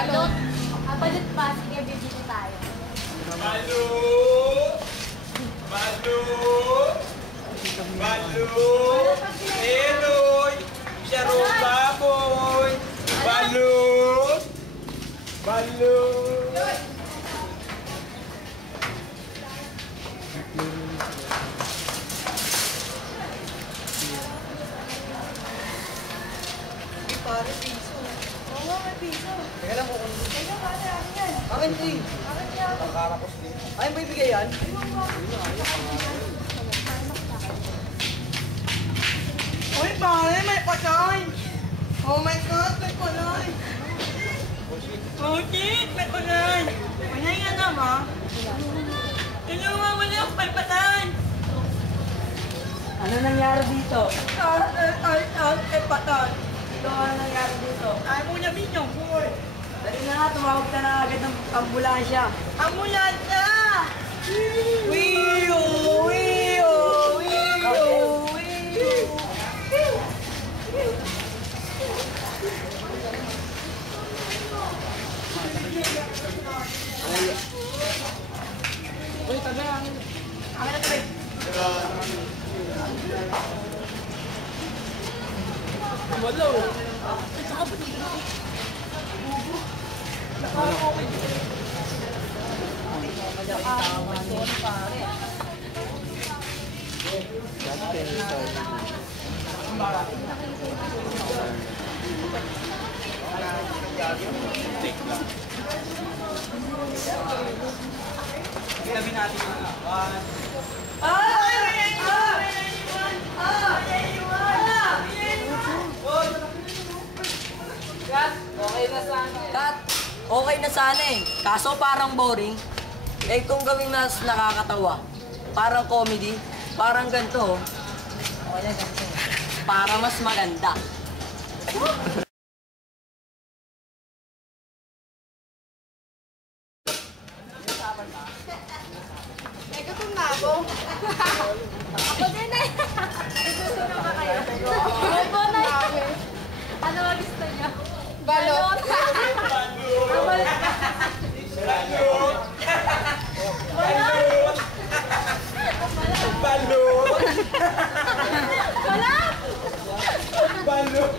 Balot. Balot pa. Sige, bibili tayo. Balot! Balot! Balot! Eloy! Sharong baboy! Balot! Balot! Pare, piso. Oo, may piso. Teka lang po kung... Teka, pare, akin yan. Akin din. Akin yan. Pagkarapos din. Ay, may bigay yan? Uy, pare, may patay. Oh my God, may patay. Oh shit, may patay. Panay nga naman. Tulungan mo lang, may patay. Ano nangyari dito? Ay, patay. Ito ano nangyari dito? Ay, muna binyong, boy. Dali na nga, tumawag ka na agad ng ambulansya. Ambulansya! Wiyo! Wiyo! Wiyo! Wiyo! Uy, tabi na. Akin na tabi. Wala. Tabi natin yung lawan. Kat, okay na sana eh. Kaso parang boring. Eh kung gawing mas nakakatawa, parang comedy, parang ganito. Okay na ganito. Para mas maganda. Teka, tumabo. Ako din eh. Gusto na ba kayo? Ako na eh. Ano ba gusto niyo? Balot. Balot. Balot! Balot! Balot! Balot. Balot!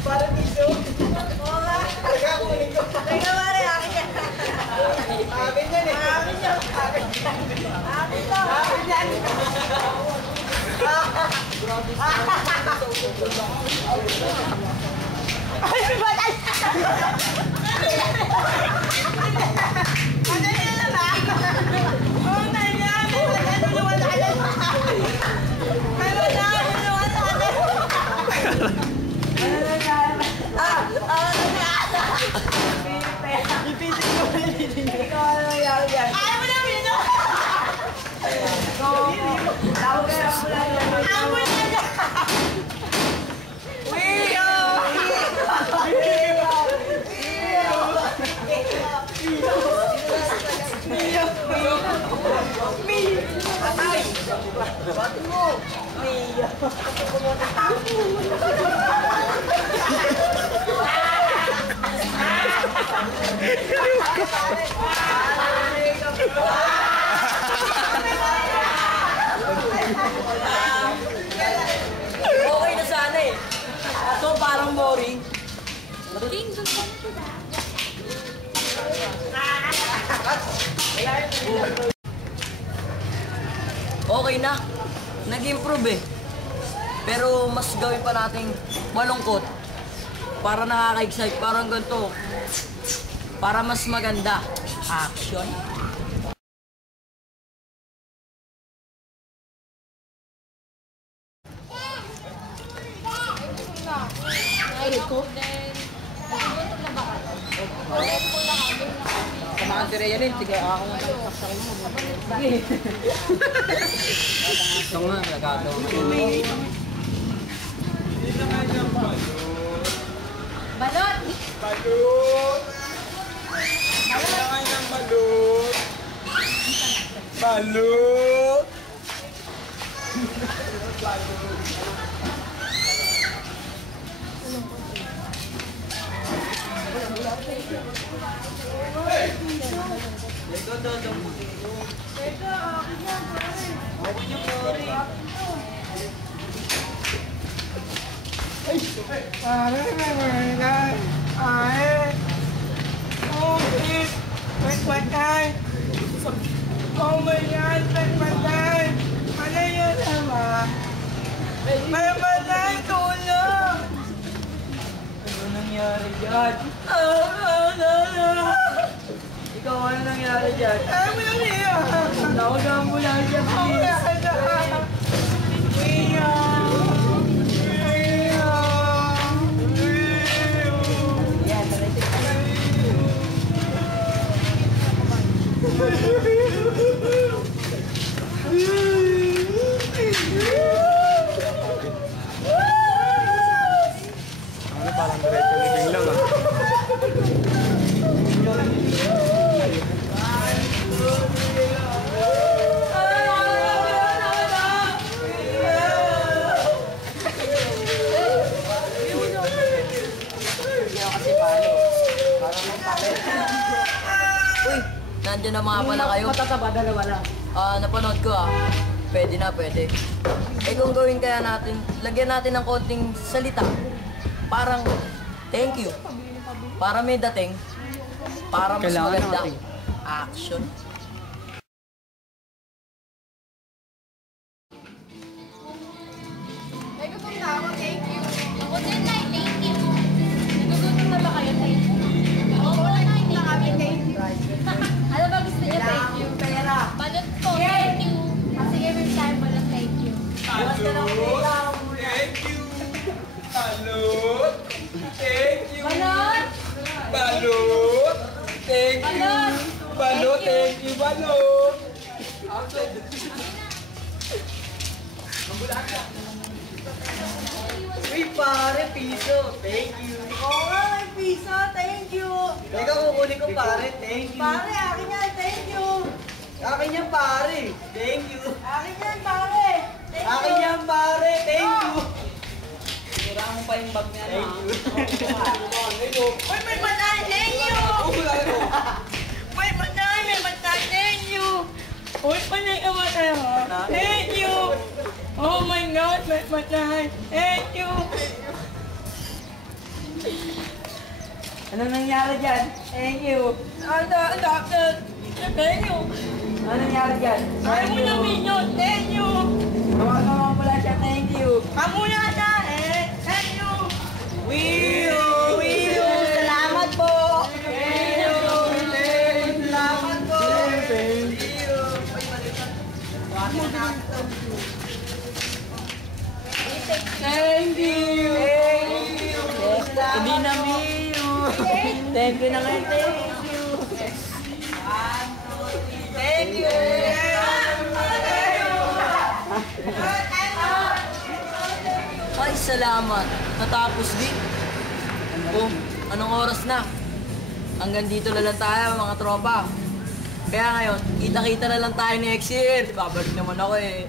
Para piso. Oo nga. Teka, kunin ko. Teka, pare, akin yan. Akin yan eh. Akin yan. Akin yan. Akin to. Akin yan. Ay, may batay! Ano yan lang ah? Oh my God! Ano luwala ka lang? Ano na? Ano luwala ka lang? Ipisip ko ba yung liling ko? Ikaw ano nangyari yan? Ayaw mo na, Mino! Tawag ka lang mula yan. Ayaw mo na yan! Wio! Mio! Patay! Batin mo! Mio! Okay na sana eh. So parang boring. Okay na. Nag-improve eh. Pero mas gawin pa nating malungkot. Para nakaka-excite. Parang ganito. Para mas maganda. Action. Kumakan si Rhea din. Sige, ako nga nagsasakin mo. Sige. Ito nga, nagagawa mo. Balot. Balot! Kailangan ng balot! Balot! Teka, dadamputin ko. Teka, akin yan, pare. Akin yan, pare. Pare, may mga ay. Oh, shit. Wait, patay. Oh my God, wait, patay. Ano yun, ama? May patay, tulong. Ano nangyari dyan? Ikaw, ano nangyari dyan? Ano nangyari? Tawag ang ambulansya, please. Ano parang diretso living lang ah. Uy, nandiyan na mga pala kayo. Matataba, dalawa lang. Napanood ko Pwede na, pwede. Eh kung gawin kaya natin, lagyan natin ng konting salita. Parang, thank you. Para may dating. Para mas Kailangan maganda. natin. Action. May gutom na ako, thank you. Ako din, Nay, thank you. Nagugutom na ba kayo? Thank you. Oo, Nay, na kami, thank you. Ano ba gusto niya? Thank you. Pera. Balot po, thank you. Sige, may time balot, thank you. Salud! Thank you! Salud! Thank you! Balot! Balot! Thank you! Balot! Balot! Thank you! Balot! Uy, pare, piso. Thank you. Oo nga, may piso. Thank you. Teka, kukunin ko, pare. Thank you. Pare, akin yan. Thank you. Akin yan, pare. Thank you. Akin yan, pare. Thank you. Akin yan, pare. Thank you. Sira mo pa yung bag niya. Thank you. Uy, may matay. Thank you. May matay. May matay. Thank you. Uy, panay ka matay, ha? Thank you. Oh my God, may matay. Thank you. Ano nangyari dyan? Thank you. Doctor. Thank you. Ano nangyari dyan? Ay mo na minyon. Thank you. Tawagan mo pala siya. Thank you. Kamuna na eh. Thank you. Wiyo. Salamat po. Salamat po. Thank you. Hindi na Miyo. Thank you na ngayon. Thank you. Thank you. Ay, salamat. Natapos din. Oh, anong oras na? Hanggang dito na lang tayo, mga tropa. Kaya ngayon, kita-kita na lang tayo next year. Babalik naman ako eh.